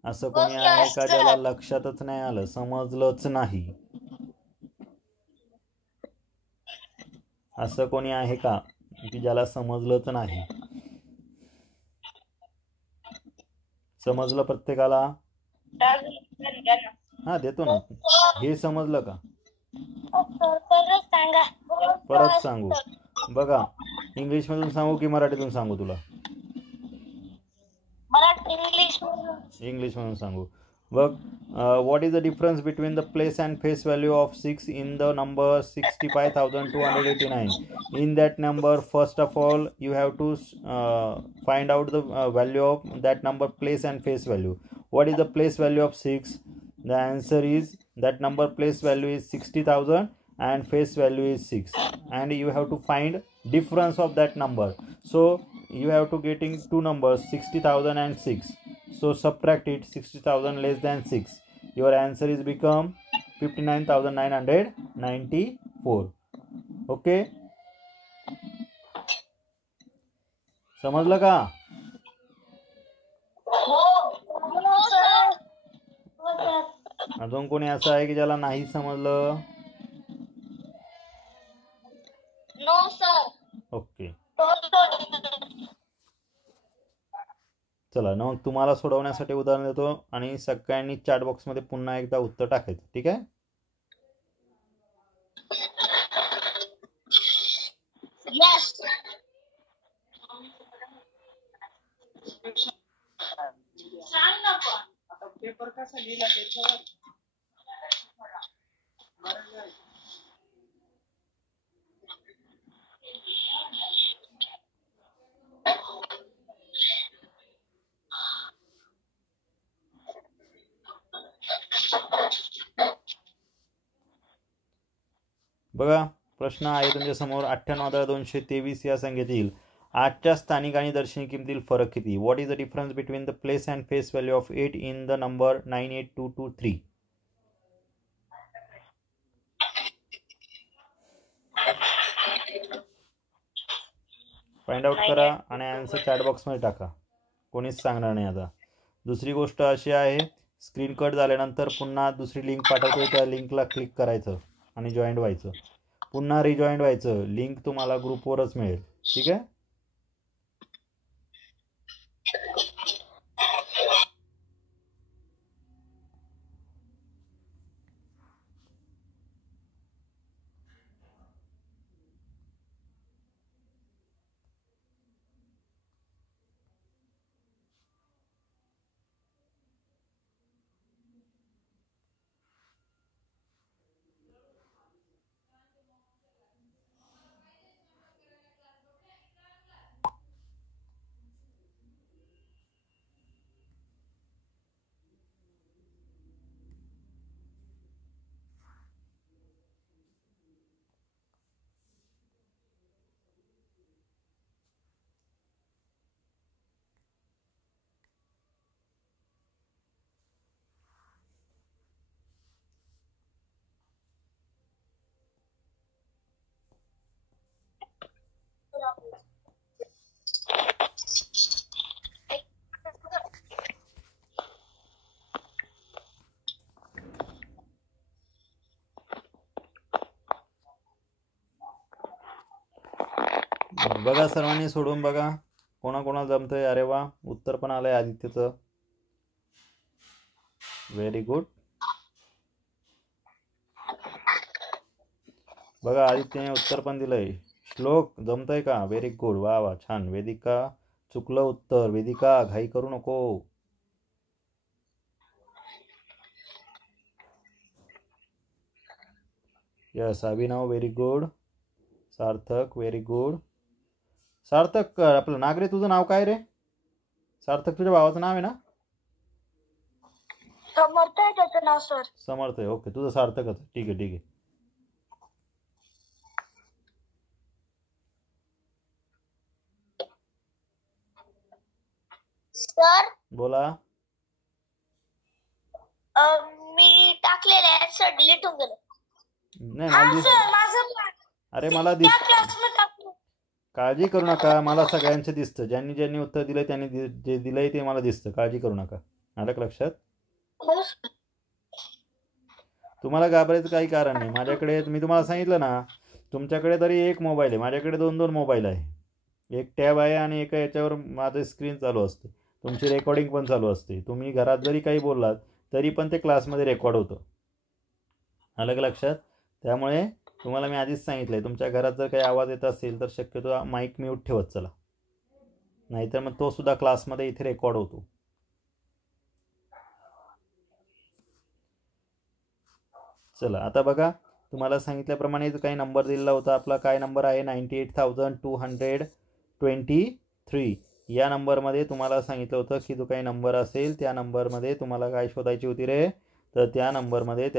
असं कोणी आहे का ज्याला लक्षातच नाही आलं, समजलंच नाही? असं कोणी आहे का की ज्याला समजलंच नाही? समजलं प्रत्येकाला? हा, देतो ना. हे समजलं का? परत सांगू? बघा, इंग्लिश मधून सांगू की मराठीतून सांगू तुला? इंग्लिश मधून सांगू. बघ, what is the difference between the place and face value of 6 in the number 65,289? In that number, first of all, you have to find out the value of that number, place and face value. What is the place value of 6? The answer is that number place value is 60,000 and face value is 6, and you have to find difference of that number. So you have to getting two numbers, 60,000 and 6. So subtract it, 60,000 less than 6. Your answer is become 59,994. Okay, समजलं का? अजून कोणी असं आहे की ज्याला नाही समजलं? No sir. ओके, चला ना, मग तुम्हाला सोडवण्यासाठी उदाहरण देतो आणि सगळ्यांनी चॅट बॉक्स मध्ये पुन्हा एकदा उत्तर टाकायचं. ठीक आहे? यस. सांग ना पण. आता पेपर कसा लिहिला त्याच्यावर. बघा, प्रश्न आहे तुमच्या समोर. 98,223 या संख्येतील आजच्या स्थानिक आणि दर्शनी किमतीतील फरक किती? What is the difference between the place and face value of 8 in the number 98223? Find out करा आणि आन्सर चॅट बॉक्स मध्ये टाका. कोणीच सांगणार नाही आता. दुसरी गोष्ट अशी आहे, स्क्रीन कट झाल्यानंतर पुन्हा दुसरी लिंक पाठवतोय, त्या लिंकला क्लिक करायचं आणि जॉईंट व्हायचं. पुन्हा रिजॉईंट व्हायचं. लिंक तुम्हाला ग्रुपवरच मिळेल. ठीक आहे? बघा, सर्वांनी सोडून बघा. कोणाकोणाला जमतंय? अरे वा, उत्तर पण आलंय आदित्यचं. Very good. बघा, आदित्यने उत्तर पण दिलंय. श्लोक, जमतंय का? Very good. वा वा, छान. वेदिका, चुकलं उत्तर. वेदिका, घाई करू नको. यस, अभिनव, very good. Sarthak, very good. सार्थक, आपलं नागरे, तुझं नाव काय रे? सार्थक तुझ्या भावाचं नाव आहे ना? समर्थ आहे त्याचं नाव सर. समर्थ आहे. ओके, तुझं सार्थकच. ठीक आहे, ठीक आहे. सर, बोला. मी टाकलेलं आहे सर, डिलीट होऊन गेलं. नाही, हा मला सर, माझं अरे मला त्या क्लासमध्ये टाकलं. काळजी करू नका, मला सगळ्यांचं दिसतं. ज्यांनी ज्यांनी उत्तर दिलंय त्यांनी जे दिलंय ते मला दिसतं. काळजी करू नका. आलं का लक्षात? हो सर. तुम्हाला घाबरायचं काही कारण नाही. माझ्याकडे, मी तुम्हाला सांगितलं ना, तुमच्याकडे तरी एक मोबाईल आहे, माझ्याकडे 2-2 मोबाईल आहे. एक टॅब आहे आणि एका याच्यावर माझं स्क्रीन चालू असते. तुमची रेकॉर्डिंग पण चालू असते. तुम्ही घरात जरी काही बोललात तरी पण ते क्लासमध्ये रेकॉर्ड होतं. आलं का लक्षात? त्यामुळे तुम्हाला मी आधीच सांगितलं आहे, तुमच्या घरात जर काही आवाज येत असेल तर शक्यतो माईक म्यूट ठेवत चला, नाहीतर मग तो सुद्धा क्लासमध्ये इथे रेकॉर्ड होतो. चला, आता बघा, तुम्हाला सांगितल्याप्रमाणे काही नंबर दिलेला होता. आपला काय नंबर आहे? 98,223. या नंबरमध्ये तुम्हाला सांगितलं होतं की जो काही नंबर असेल त्या नंबरमध्ये तुम्हाला काय शोधायची होती रे? तर त्या नंबरमध्ये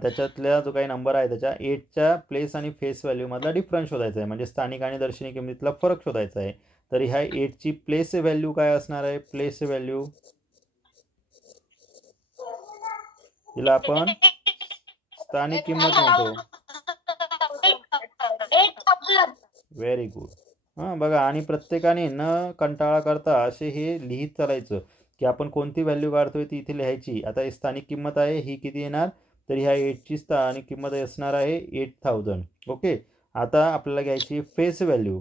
त्याच्यातल्या जो काही नंबर आहे त्याच्या 8च्या प्लेस आणि फेस व्हॅल्यूमधला डिफरन्स शोधायचा आहे, म्हणजे स्थानिक आणि दर्शनी किमतीतला फरक शोधायचा आहे. तर ह्या 8ची प्लेस व्हॅल्यू काय असणार आहे? प्लेस व्हॅल्यू तिला आपण स्थानिक किंमत म्हणतो. Very good. हां बघा, आणि प्रत्येकाने न कंटाळा करता असे हे लिहित चालायचं की आपण कोणती व्हॅल्यू काढतोय ती इथे लिहायची. आता ही स्थानिक किंमत आहे, ही किती येणार, तर ह्या 8ची स्थानिक किंमत असणार आहे 8000. ओके. आता आपल्याला घ्यायची फेस व्हॅल्यू.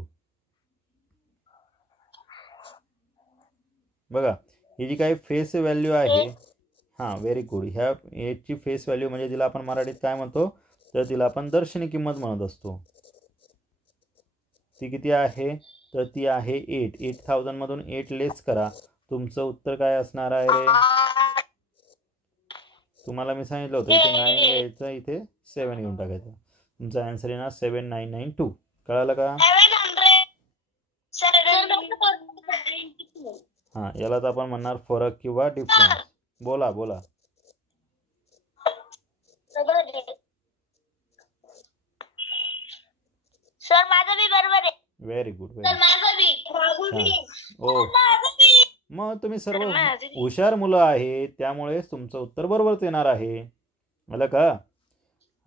बघा ही जी काही फेस व्हॅल्यू आहे, हां व्हेरी गुड, ह्या 8ची फेस व्हॅल्यू म्हणजे तिला आपण मराठीत काय म्हणतो, तर तिला आपण दर्शनी किंमत म्हणत असतो. ती किती आहे, तर ती आहे 8. 8000 मधून 8 लेस करा, तुमचं उत्तर काय असणार आहे रे. तुम्हाला मी सांगितलं होतं इथे 9 घ्यायचं, इथे 7 घेऊन टाकायचं. तुमचा आन्सर येणार 7992. कळालं का. हां यालाच आपण म्हणणार फरक किंवा डिफरन्स. बोला बोला. सर माझं बी बरोबर आहे. Very good. सर माझं बी. ओ मग तुम्ही सर्व हुशार मुलं आहे, त्यामुळे तुमचं उत्तर बरोबरच येणार आहे. आलं का.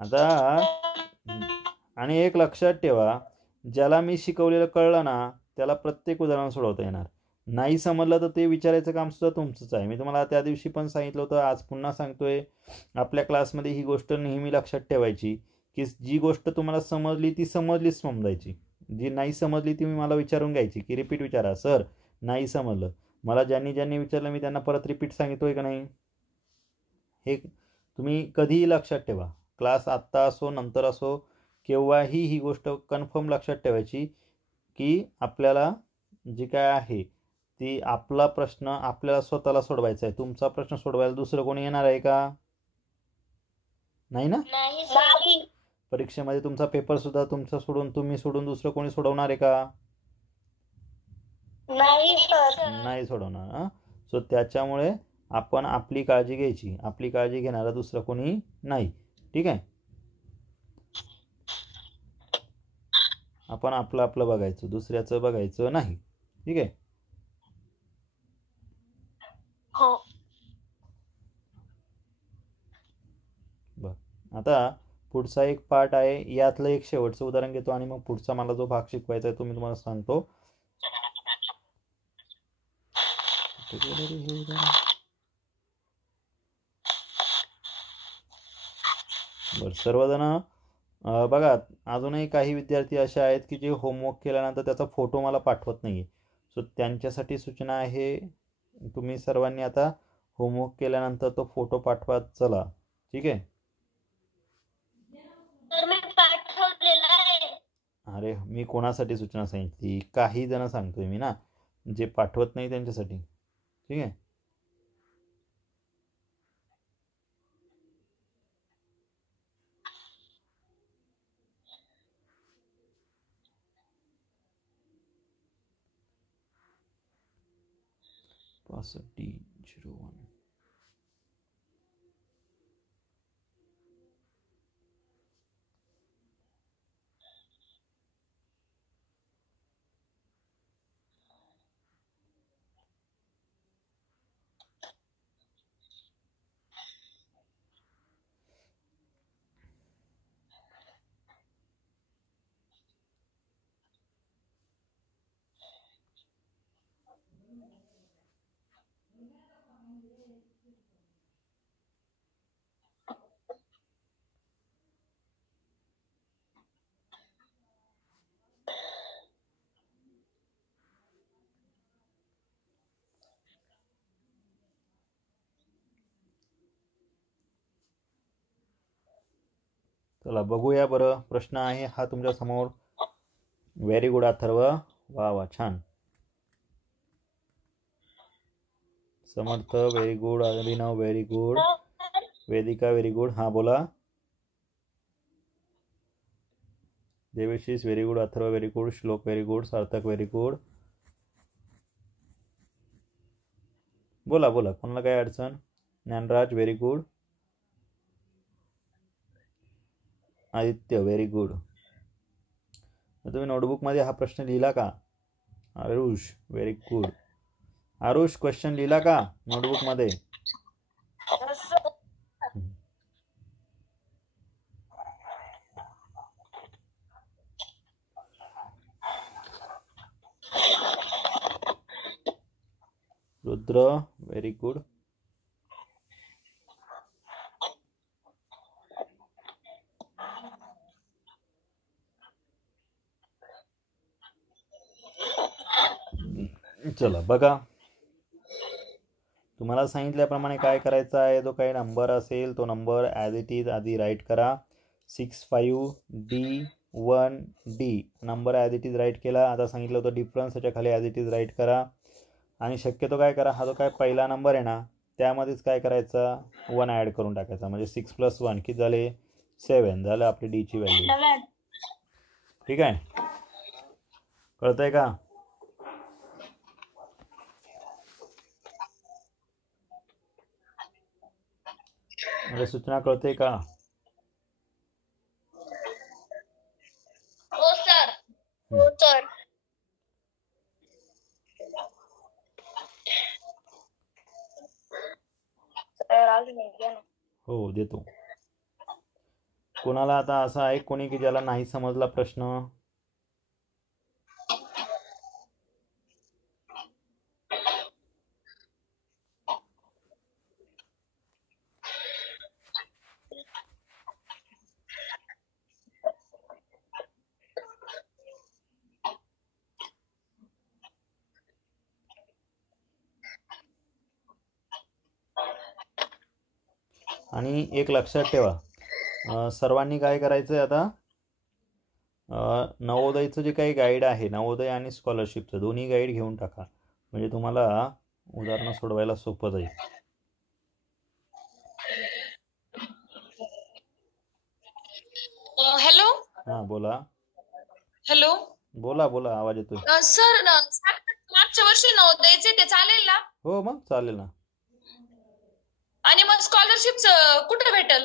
आता आणि एक लक्षात ठेवा, ज्याला मी शिकवलेलं कळलं ना त्याला प्रत्येक उदाहरण सोडवता येणार. नाही समजलं तर ते विचारायचं काम सुद्धा तुमचंच आहे. मी तुम्हाला त्या दिवशी पण सांगितलं होतं, आज पुन्हा सांगतोय. आपल्या क्लासमध्ये ही गोष्ट नेहमी लक्षात ठेवायची की जी गोष्ट तुम्हाला समजली ती समजलीच समजायची. जी नाही समजली ती मला विचारून घ्यायची की रिपीट विचारा, सर नाही समजलं. मला ज्यांनी विचारलं मी त्यांना परत रिपीट सांगितोय का नाही. हे तुम्ही कधीही लक्षात ठेवा. क्लास आत्ता असो नंतर असो, केव्हाही ही गोष्ट कन्फर्म लक्षात ठेवायची की आपल्याला जे काय आहे ती आपला प्रश्न आपल्याला स्वतःला सोडवायचा आहे. तुमचा प्रश्न सोडवायला दुसरं कोणी येणार आहे का. नाही ना. परीक्षेमध्ये तुमचा पेपर सुद्धा तुमचा सोडून तुम्ही सोडून दुसरं कोणी सोडवणार आहे का. नाही सोडवणार. सो त्याच्यामुळे आपण आपली काळजी घ्यायची. आपली काळजी घेणारा दुसरं कोणी नाही. ठीक आहे. आपण आपलं आपलं बघायचं, दुसऱ्याचं बघायचं नाही. ठीक आहे. हो. बर आता पुढचा एक पार्ट आहे, यातलं एक शेवटचं उदाहरण घेतो आणि मग पुढचा मला जो भाग शिकवायचा आहे तो मी तुम्हाला सांगतो. बर सर्वजण बघा, अजूनही काही विद्यार्थी असे आहेत की जे होमवर्क केल्यानंतर त्याचा फोटो मला पाठवत नाहीये. सो त्यांच्यासाठी सूचना आहे, तुम्ही सर्वांनी आता होमवर्क केल्यानंतर तो फोटो पाठवा. चला ठीक आहे. अरे मी कोणासाठी सूचना सांगितली, काही जण सांगतोय मी ना, जे पाठवत नाही त्यांच्यासाठी. ठीक आहे. D01 चला बघूया बरं. प्रश्न आहे हा तुमच्या समोर. व्हेरी गुड अथर्व, वा वा छान. Samarth very good, Abhinav very good, Vedika very good. हा बोला. Deveshish very good, Atharva very good, Shlok very good, Sarthak very good. बोला बोला, कोणाला काय अडचण. Dnyanraj very good, Aditya very good. तुम्ही नोटबुकमध्ये हा प्रश्न लिहिला का. Aarush very good. Aarush question लिहिला का नोटबुकमध्ये. Rudra very good. चला बघा, तुम्हाला सांगितल्याप्रमाणे काय करायचं आहे. जो काही नंबर असेल तो नंबर ॲज इट इज आधी राईट करा. 65D1D number as it is write केला. आता सांगितलं होतं डिफरन्स, त्याच्या खाली ॲज इट इज राईट करा. आणि शक्यतो काय करा, हा जो काय पहिला नंबर आहे ना त्यामध्येच काय करायचा 1 ॲड करून टाकायचा. म्हणजे 6 + 1 किती झाले 7 झालं आपली डीची व्हॅल्यू. ठीक आहे, कळतंय का? म्हणजे सूचना कळते का? हो सर. हो सर. हो देतो. कोणाला आता असं आहे कोणी की ज्याला नाही समजला प्रश्न? आणि एक लक्षात ठेवा, सर्वांनी काय करायचं आहे आता, नवोदयचं जे काही गाईड आहे, नवोदय आणि स्कॉलरशिपचं दोन्ही गाईड घेऊन टाका. म्हणजे तुम्हाला उदाहरणं सोडवायला सोपं जाईल. हॅलो. हां बोला. हॅलो. बोला बोला, आवाज येतोय. सर मागच्या वर्षी नवोदयचे ते चालेल ना? हो मग चालेल ना. आणि मग स्कॉलरशिपचं कुठे भेटल?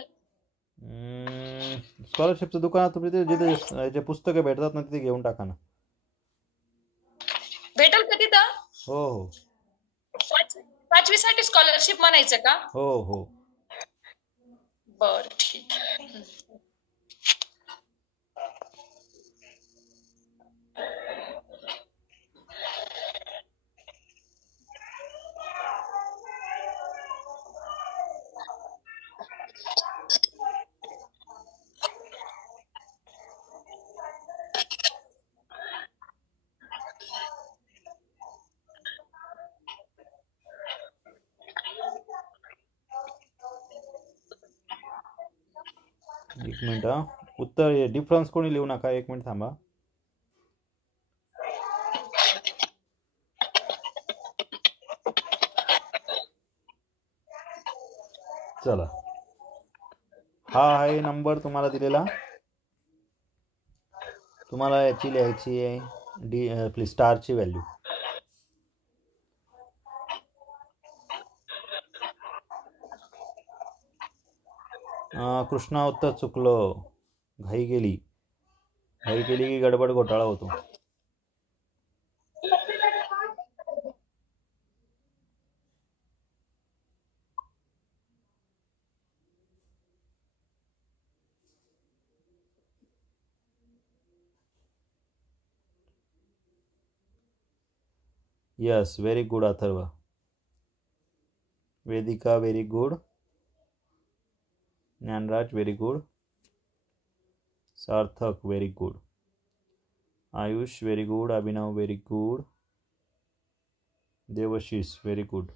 स्कॉलरशिपचं दुकानात तुम्ही जिथे जे पुस्तकं भेटतात ना तिथे घेऊन टाका ना. भेटल का तिथं? हो हो. 5वी साठी स्कॉलरशिप म्हणायचं का? हो हो. बर ठीक आहे. एक मिनिट हा. उत्तर डिफरन्स कोणी लिहू नका, एक मिनिट थांबा. चला, हा आहे नंबर तुम्हाला दिलेला. तुम्हाला याची लिहायची आहे आपली स्टारची व्हॅल्यू. कृष्णा उत्तर चुकलं. घाई केली की गडबड घोटाळा होतो. Yes, very good Atharva. Vedika very good. Dnyanraj very good. Sarthak very good. Ayush very good. Abhinav very good. Devashish very good.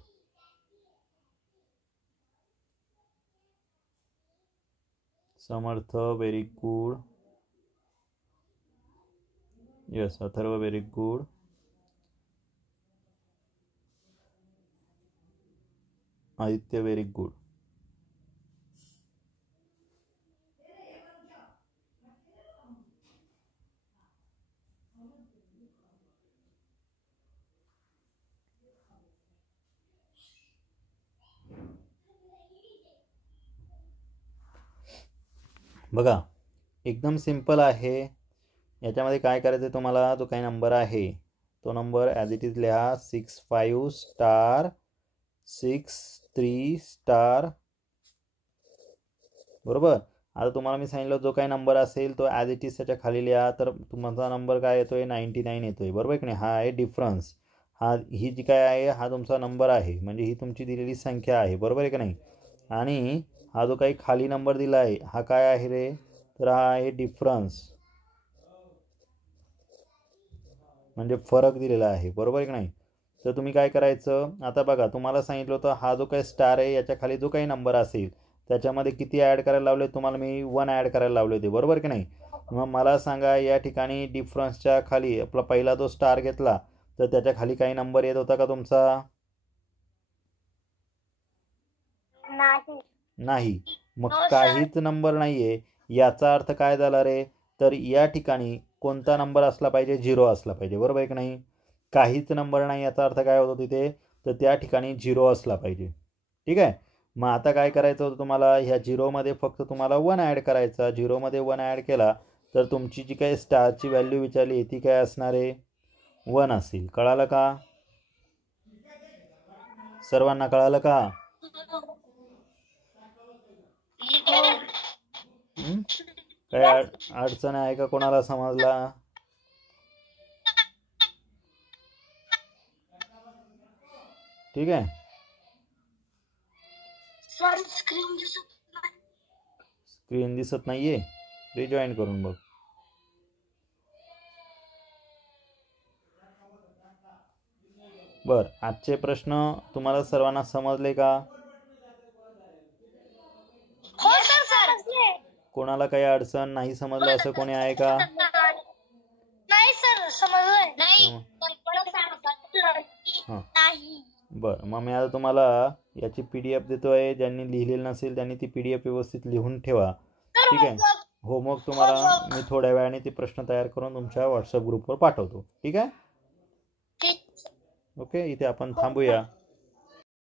Samarth very good. Yes, Atharva very good. Aditya very good. बघा, एकदम सिंपल आहे. याच्यामध्ये काय करायचं आहे तुम्हाला, जो काही नंबर आहे तो नंबर ॲज इट इज लिहा. 65 स्टार 63 स्टार. बरोबर. आता तुम्हाला मी सांगितलं जो काही नंबर असेल तो ॲज इट इज त्याच्या खाली लिहा. तर तुमचा नंबर काय येतोय 99 येतोय. बरोबर की नाही. हा आहे डिफरन्स. ही जी काय आहे हा तुमचा नंबर आहे, म्हणजे ही तुमची दिलेली संख्या आहे, बरोबर आहे का नाही. आणि हा जो काही खाली नंबर दिला आहे हा काय आहे रे, तर हा आहे डिफरन्स, म्हणजे फरक दिलेला आहे, बरोबर आहे की नाही. तर तुम्ही काय करायचं, आता बघा तुम्हाला सांगितलं होतं हा जो काही स्टार आहे याच्या खाली जो काही नंबर असेल त्याच्यामध्ये किती ॲड करायला लावले, तुम्हाला मी 1 ॲड करायला लावले होते, बरोबर की नाही. मग मला सांगा या ठिकाणी डिफरन्सच्या खाली आपला पहिला जो स्टार घेतला तर त्याच्या खाली काही नंबर येत होता का तुमचा, नाही. मग काहीच नंबर नाहीये, याचा अर्थ काय झाला रे, तर या ठिकाणी कोणता नंबर असला पाहिजे, 0 असला पाहिजे, बरोबर आहे की नाही. काहीच नंबर नाही याचा अर्थ काय होतो तिथे, तर त्या ठिकाणी 0 असला पाहिजे. ठीक आहे. मग आता काय करायचं होतं तुम्हाला, ह्या 0मध्ये फक्त तुम्हाला 1 ॲड करायचा. 0मध्ये 1 ॲड केला तर तुमची जी काही स्टारची व्हॅल्यू विचारली ती काय असणार आहे, 1 असेल. कळालं का सर्वांना, कळालं का. काय अडचण आहे का, कोणाला समजला. ठीक आहे. स्क्रीन दिसत नाहीये, रिजॉईन करून बघ. बर, आजचे प्रश्न तुम्हाला सर्वांना समजले का. हो सर समजले. कोणाला काही अडचण नाही समजलं असं कोणी आहे का. नाही सर समजलंय. नाही. बर, मग मी आता तुम्हाला याची PDF देतोय. ज्यांनी लिहिलेलं नसेल त्यांनी ती PDF व्यवस्थित लिहून ठेवा. ठीक आहे. होमवर्क तुम्हाला मी थोड्या वेळाने ते प्रश्न तयार करून तुमच्या व्हॉट्सअप ग्रुपवर पाठवतो. ठीक आहे. ओके, इथे आपण थांबूया.